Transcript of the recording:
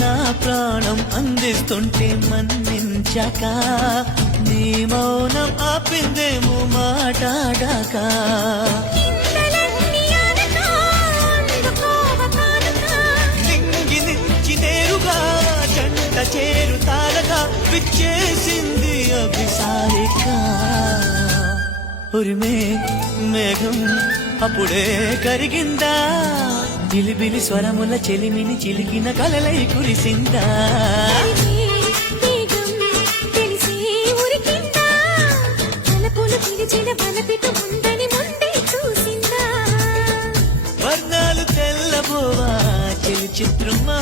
నా ప్రాణం అందిస్తుంటే మన్నించాక నీ మౌనం ఆపిందేమో మాటాడాక నింగి నుంచి నేరుగా జంట చేరుతారగా విచ్చేసింది అభిసారిక ఉరిమే మేఘం అప్పుడే కరిగిందా బిలిబిలి స్వరముల చెలిమిని చిలికిన కలలై కురిసిందా వర్ణాలు తెల్లబోవా చెలి చిత్రమా